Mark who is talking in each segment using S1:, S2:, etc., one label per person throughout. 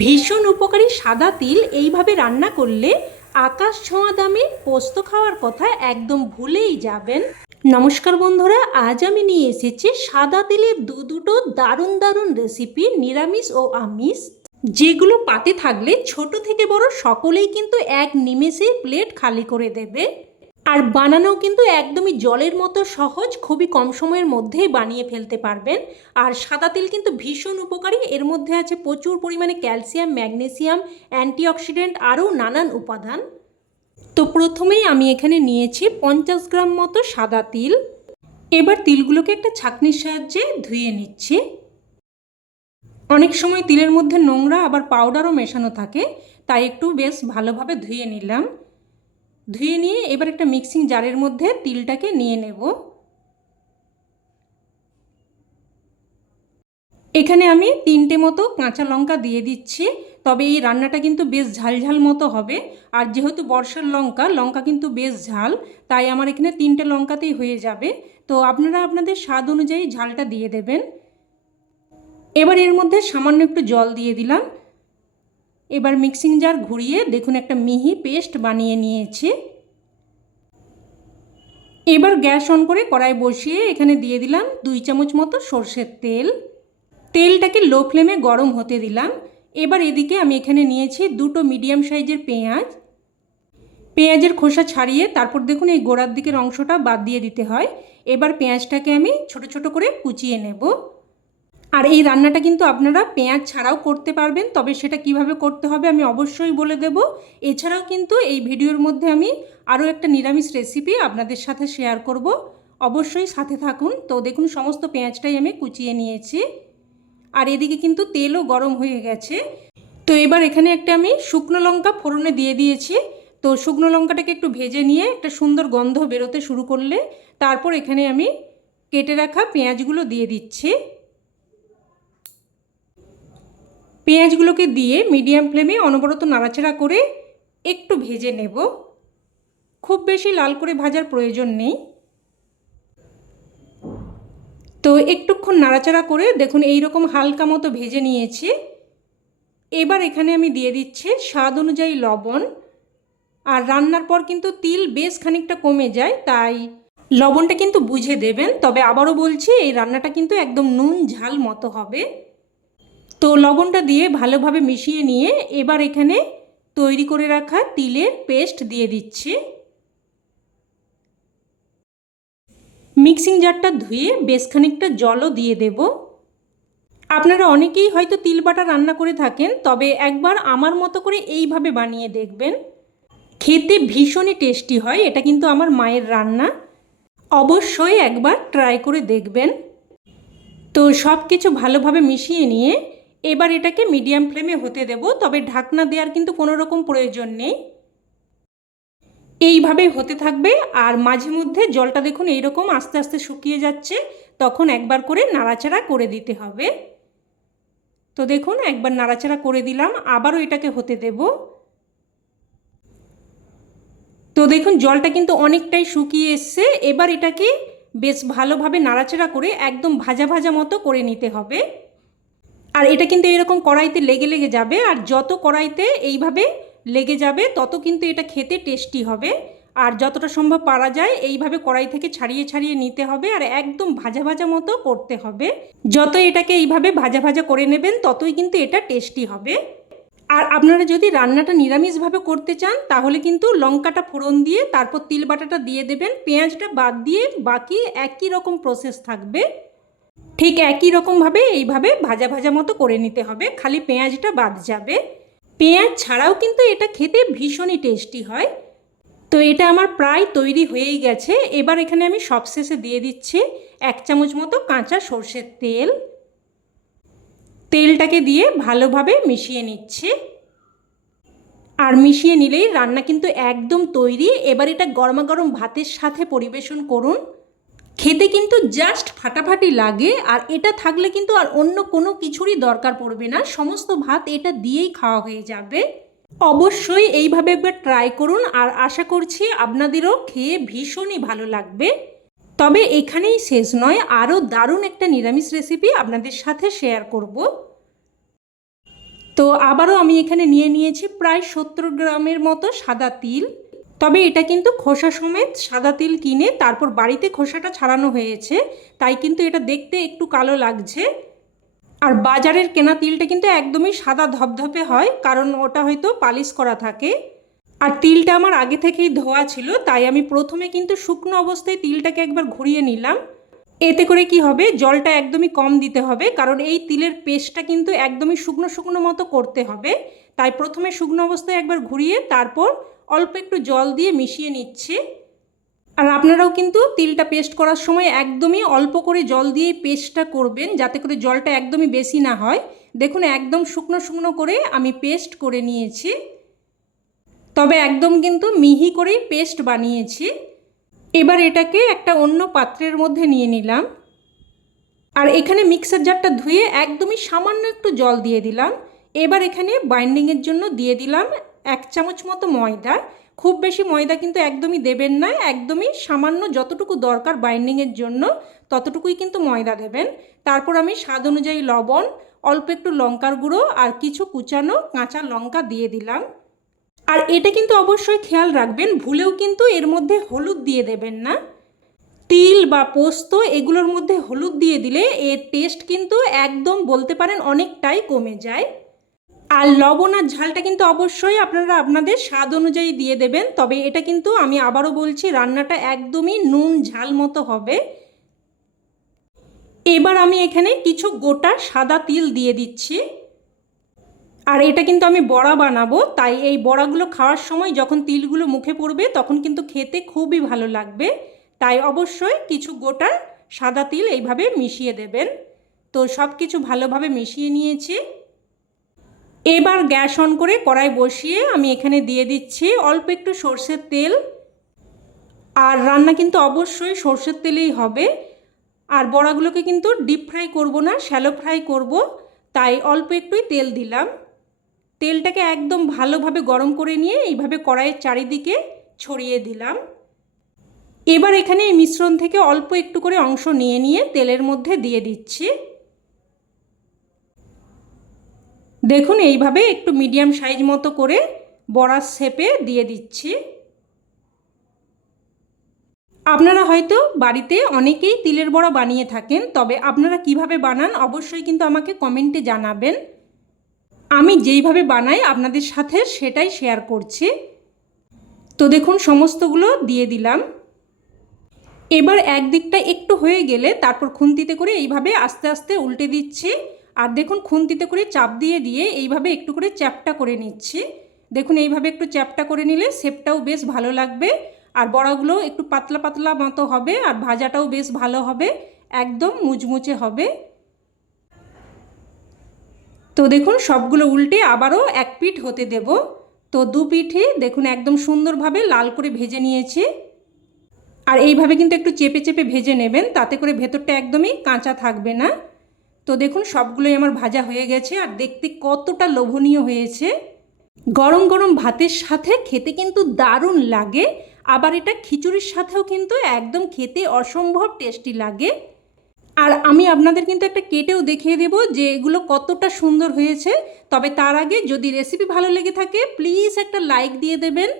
S1: ভীষণ উপকারী সাদা তিল। এইভাবে রান্না করলে আকাশ ছোঁয়া দামে পোস্ত খাওয়ার কথা একদম ভুলেই যাবেন। নমস্কার বন্ধুরা, আজ আমি নিয়ে এসেছি সাদা তিলের দু দুটো দারুণ দারুণ রেসিপি নিরামিষ ও আমিষ। যেগুলো পাতে থাকলে ছোট থেকে বড় সকলেই কিন্তু এক নিমেষে প্লেট খালি করে দেবে। আর বানানো কিন্তু একদমই জলের মতো সহজ, খুবই কম সময়ের মধ্যেই বানিয়ে ফেলতে পারবেন। আর সাদা তেল কিন্তু ভীষণ উপকারী। এর মধ্যে আছে প্রচুর পরিমাণে ক্যালসিয়াম, ম্যাগনেসিয়াম, অ্যান্টিঅক্সিডেন্ট আরও নানান উপাদান। তো প্রথমেই আমি এখানে নিয়েছি পঞ্চাশ গ্রাম মতো সাদা তিল। এবার তিলগুলোকে একটা ছাঁকনির সাহায্যে ধুয়ে নিচ্ছি। অনেক সময় তিলের মধ্যে নোংরা, আবার পাউডারও মেশানো থাকে, তাই একটু বেশ ভালোভাবে ধুয়ে নিলাম। ধুয়ে নিয়ে এবার একটা মিক্সিং জারের মধ্যে তিলটাকে নিয়ে নেব। এখানে আমি তিনটে মতো কাঁচা লঙ্কা দিয়ে দিচ্ছি, তবে এই রান্নাটা কিন্তু বেশ ঝালঝাল মতো হবে। আর যেহেতু বর্ষার লঙ্কা লঙ্কা কিন্তু বেশ ঝাল, তাই আমার এখানে তিনটে লঙ্কাতেই হয়ে যাবে। তো আপনারা আপনাদের স্বাদ অনুযায়ী ঝালটা দিয়ে দেবেন। এবার এর মধ্যে সামান্য একটু জল দিয়ে দিলাম। এবার মিক্সিং জার ঘুরিয়ে দেখুন একটা মিহি পেস্ট বানিয়ে নিয়েছি। এবার গ্যাস অন করে কড়াই বসিয়ে এখানে দিয়ে দিলাম দুই চামচ মতো সর্ষের তেল। তেলটাকে লো ফ্লেমে গরম হতে দিলাম। এবার এদিকে আমি এখানে নিয়েছি দুটো মিডিয়াম সাইজের পেঁয়াজ। পেঁয়াজের খোসা ছাড়িয়ে তারপর দেখুন এই গোড়ার দিকের অংশটা বাদ দিয়ে দিতে হয়। এবার পেঁয়াজটাকে আমি ছোট ছোট করে কুচিয়ে নেব। আর এই রান্নাটা কিন্তু আপনারা পেঁয়াজ ছাড়াও করতে পারবেন, তবে সেটা কীভাবে করতে হবে আমি অবশ্যই বলে দেব। এছাড়াও কিন্তু এই ভিডিওর মধ্যে আমি আরও একটা নিরামিষ রেসিপি আপনাদের সাথে শেয়ার করব। অবশ্যই সাথে থাকুন। তো দেখুন, সমস্ত পেঁয়াজটাই আমি কুচিয়ে নিয়েছি। আর এদিকে কিন্তু তেলও গরম হয়ে গেছে। তো এবার এখানে একটা আমি শুকনো লঙ্কা ফোড়নে দিয়ে দিয়েছি। তো শুকনো লঙ্কাটাকে একটু ভেজে নিয়ে একটা সুন্দর গন্ধ বেরোতে শুরু করলে, তারপর এখানে আমি কেটে রাখা পেঁয়াজগুলো দিয়ে দিচ্ছি। পেঁয়াজগুলোকে দিয়ে মিডিয়াম ফ্লেমে অনবরত নাড়াচাড়া করে একটু ভেজে নেব। খুব বেশি লাল করে ভাজার প্রয়োজন নেই। তো একটুক্ষণ নাড়াচাড়া করে দেখুন এই রকম হালকা মতো ভেজে নিয়েছি। এবার এখানে আমি দিয়ে দিচ্ছি স্বাদ অনুযায়ী লবণ। আর রান্নার পর কিন্তু তিল বেশ খানিকটা কমে যায়, তাই লবণটা কিন্তু বুঝে দেবেন। তবে আবারও বলছি, এই রান্নাটা কিন্তু একদম নুন ঝাল মতো হবে। তো লবণটা দিয়ে ভালোভাবে মিশিয়ে নিয়ে এবার এখানে তৈরি করে রাখা তিলের পেস্ট দিয়ে দিচ্ছি। মিক্সিং জারটা ধুয়ে বেশ খানিকটা জলও দিয়ে দেব। আপনারা অনেকেই হয়তো তিল বাটা রান্না করে থাকেন, তবে একবার আমার মতো করে এইভাবে বানিয়ে দেখবেন। খেতে ভীষণই টেস্টি হয়, এটা কিন্তু আমার মায়ের রান্না। অবশ্যই একবার ট্রাই করে দেখবেন। তো সব কিছু ভালোভাবে মিশিয়ে নিয়ে এবার এটাকে মিডিয়াম ফ্লেমে হতে দেব, তবে ঢাকনা দেওয়ার কিন্তু কোনো রকম প্রয়োজন নেই। এইভাবে হতে থাকবে, আর মাঝে মধ্যে জলটা দেখুন এইরকম আস্তে আস্তে শুকিয়ে যাচ্ছে, তখন একবার করে নাড়াচাড়া করে দিতে হবে। তো দেখুন, একবার নাড়াচাড়া করে দিলাম, আবারও এটাকে হতে দেব। তো দেখুন, জলটা কিন্তু অনেকটাই শুকিয়ে এসছে, এবার এটাকে বেশ ভালোভাবে নাড়াচাড়া করে একদম ভাজা ভাজা মতো করে নিতে হবে। আর এটা কিন্তু এরকম কড়াইতে লেগে লেগে যাবে, আর যত কড়াইতে এইভাবে লেগে যাবে, তত কিন্তু এটা খেতে টেস্টি হবে। আর যতটা সম্ভব পারা যায়, এইভাবে কড়াই থেকে ছাড়িয়ে ছাড়িয়ে নিতে হবে, আর একদম ভাজা ভাজা মতো করতে হবে। যত এটাকে এইভাবে ভাজা ভাজা করে নেবেন, ততই কিন্তু এটা টেস্টি হবে। আর আপনারা যদি রান্নাটা নিরামিষভাবে করতে চান, তাহলে কিন্তু লঙ্কাটা ফোড়ন দিয়ে, তারপর তিল বাটাটা দিয়ে দেবেন, পেঁয়াজটা বাদ দিয়ে বাকি একই রকম প্রসেস থাকবে। ঠিক একই রকমভাবে এইভাবে ভাজা ভাজা মতো করে নিতে হবে। খালি পেঁয়াজটা বাদ যাবে। পেঁয়াজ ছাড়াও কিন্তু এটা খেতে ভীষণই টেস্টি হয়। তো এটা আমার প্রায় তৈরি হয়েই গেছে। এবার এখানে আমি সবশেষে দিয়ে দিচ্ছি এক চামচ মতো কাঁচা সর্ষের তেল। তেলটাকে দিয়ে ভালোভাবে মিশিয়ে নিচ্ছে। আর মিশিয়ে নিলেই রান্না কিন্তু একদম তৈরি। এবার এটা গরমা গরম ভাতের সাথে পরিবেশন করুন। খেতে কিন্তু জাস্ট ফাটাফাটি লাগে, আর এটা থাকলে কিন্তু আর অন্য কোনো কিছুরই দরকার পড়বে না। সমস্ত ভাত এটা দিয়েই খাওয়া হয়ে যাবে। অবশ্যই এইভাবে একবার ট্রাই করুন, আর আশা করছি আপনাদেরও খেয়ে ভীষণই ভালো লাগবে। তবে এখানেই শেষ নয়, আরও দারুণ একটা নিরামিষ রেসিপি আপনাদের সাথে শেয়ার করব। তো আবারও আমি এখানে নিয়ে নিয়েছি প্রায় সত্তর গ্রামের মতো সাদা তিল। তবে এটা কিন্তু খোসা সমেত সাদা তিল কিনে তারপর বাড়িতে খোসাটা ছাড়ানো হয়েছে, তাই কিন্তু এটা দেখতে একটু কালো লাগছে। আর বাজারের কেনা তিলটা কিন্তু একদমই সাদা ধপধপে হয়, কারণ ওটা হয়তো পালিশ করা থাকে। আর তিলটা আমার আগে থেকেই ধোয়া ছিল, তাই আমি প্রথমে কিন্তু শুকনো অবস্থায় তিলটাকে একবার ঘুরিয়ে নিলাম। এতে করে কি হবে, জলটা একদমই কম দিতে হবে, কারণ এই তিলের পেস্টটা কিন্তু একদমই শুকনো শুকনো মতো করতে হবে। তাই প্রথমে শুকনো অবস্থায় একবার ঘুরিয়ে তারপর অল্প একটু জল দিয়ে মিশিয়ে নিচ্ছি। আর আপনারাও কিন্তু তিলটা পেস্ট করার সময় একদমই অল্প করে জল দিয়ে পেস্টটা করবেন, যাতে করে জলটা একদমই বেশি না হয়। দেখুন, একদম শুকনো শুকনো করে আমি পেস্ট করে নিয়েছি। তবে একদম কিন্তু মিহি করেই পেস্ট বানিয়েছি। এবার এটাকে একটা অন্য পাত্রের মধ্যে নিয়ে নিলাম। আর এখানে মিক্সার জারটা ধুয়ে একদমই সামান্য একটু জল দিয়ে দিলাম। এবার এখানে বাইন্ডিংয়ের জন্য দিয়ে দিলাম এক চামচ মতো ময়দা। খুব বেশি ময়দা কিন্তু একদমই দেবেন না, একদমই সামান্য যতটুকু দরকার বাইন্ডিংয়ের জন্য ততটুকুই কিন্তু ময়দা দেবেন। তারপর আমি স্বাদ অনুযায়ী লবণ, অল্প একটু লঙ্কার গুঁড়ো আর কিছু কুচানো কাঁচা লঙ্কা দিয়ে দিলাম। আর এটা কিন্তু অবশ্যই খেয়াল রাখবেন, ভুলেও কিন্তু এর মধ্যে হলুদ দিয়ে দেবেন না। তিল বা পোস্ত এগুলোর মধ্যে হলুদ দিয়ে দিলে এর টেস্ট কিন্তু একদম বলতে পারেন অনেকটাই কমে যায়। আর লবণ আর ঝালটা কিন্তু অবশ্যই আপনারা আপনাদের স্বাদ অনুযায়ী দিয়ে দেবেন। তবে এটা কিন্তু আমি আবারও বলছি, রান্নাটা একদমই নুন ঝাল মতো হবে। এবার আমি এখানে কিছু গোটা সাদা তিল দিয়ে দিচ্ছি। আর এটা কিন্তু আমি বড়া বানাবো, তাই এই বড়াগুলো খাওয়ার সময় যখন তিলগুলো মুখে পড়বে তখন কিন্তু খেতে খুবই ভালো লাগবে। তাই অবশ্যই কিছু গোটা সাদা তিল এইভাবে মিশিয়ে দেবেন। তো সব কিছু ভালোভাবে মিশিয়ে নিয়েছি। এবার গ্যাস অন করে কড়াই বসিয়ে আমি এখানে দিয়ে দিচ্ছি অল্প একটু সর্ষের তেল। আর রান্না কিন্তু অবশ্যই সর্ষের তেলেই হবে। আর বড়াগুলোকে কিন্তু ডিপ ফ্রাই করব না, শ্যালো ফ্রাই করব। তাই অল্প একটুই তেল দিলাম। তেলটাকে একদম ভালোভাবে গরম করে নিয়ে এইভাবে কড়াইয়ের চারিদিকে ছড়িয়ে দিলাম। এবার এখানে এই মিশ্রণ থেকে অল্প একটু করে অংশ নিয়ে নিয়ে তেলের মধ্যে দিয়ে দিচ্ছি। দেখুন, এইভাবে একটু মিডিয়াম সাইজ মতো করে বড়ার শেপে দিয়ে দিচ্ছি। আপনারা হয়তো বাড়িতে অনেকেই তিলের বড়া বানিয়ে থাকেন, তবে আপনারা কীভাবে বানান অবশ্যই কিন্তু আমাকে কমেন্টে জানাবেন। আমি যেইভাবে বানাই আপনাদের সাথে সেটাই শেয়ার করছি। তো দেখুন, সমস্তগুলো দিয়ে দিলাম। এবার একদিকটা একটু হয়ে গেলে তারপর খুন্তিতে করে এইভাবে আস্তে আস্তে উল্টে দিচ্ছি। আর দেখুন খুন্তিতে করে চাপ দিয়ে দিয়ে এইভাবে একটু করে চ্যাপটা করে নিচ্ছি। দেখুন এইভাবে একটু চ্যাপটা করে নিলে শেপটাও বেশ ভালো লাগবে আর বড়াগুলো একটু পাতলা পাতলা মতো হবে আর ভাজাটাও বেশ ভালো হবে, একদম মুচমুচে হবে। তো দেখুন সবগুলো উল্টে আবারও এক পিঠ হতে দেব। তো দু পিঠে দেখুন একদম সুন্দরভাবে লাল করে ভেজে নিয়েছি। আর এইভাবে কিন্তু একটু চেপে চেপে ভেজে নেবেন, তাতে করে ভেতরটা একদমই কাঁচা থাকবে না। তো দেখুন, সবগুলোই আমার ভাজা হয়ে গেছে আর দেখতে কতটা লোভনীয় হয়েছে। গরম গরম ভাতের সাথে খেতে কিন্তু দারুণ লাগে, আবার এটা খিচুড়ির সাথেও কিন্তু একদম খেতে অসম্ভব টেস্টি লাগে। আর আমি আপনাদের কিন্তু একটা কেটেও দেখিয়ে দেব যে এগুলো কতটা সুন্দর হয়েছে, তবে তার আগে যদি রেসিপি ভালো লেগে থাকে, প্লিজ একটা লাইক দিয়ে দেবেন।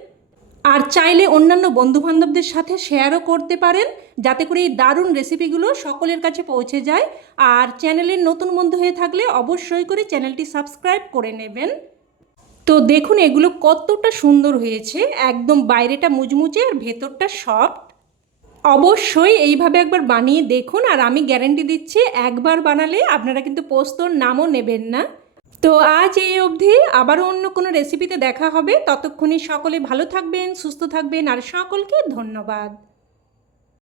S1: আর চাইলে অন্যান্য বন্ধুবান্ধবদের সাথে শেয়ারও করতে পারেন, যাতে করে এই দারুণ রেসিপিগুলো সকলের কাছে পৌঁছে যায়। আর চ্যানেলের নতুন বন্ধু হয়ে থাকলে অবশ্যই করে চ্যানেলটি সাবস্ক্রাইব করে নেবেন। তো দেখুন এগুলো কতটা সুন্দর হয়েছে, একদম বাইরেটা মুচমুচে আর ভেতরটা সফট অবশ্যই এইভাবে একবার বানিয়ে দেখুন, আর আমি গ্যারেন্টি দিচ্ছি একবার বানালে আপনারা কিন্তু পোস্তর নামও নেবেন না। তো আজ এই অবধি আবার অন্য কোনো রেসিপিতে দেখা হবে। ততক্ষণে সকলে ভালো থাকবেন, সুস্থ থাকবেন, আর সকলকে ধন্যবাদ।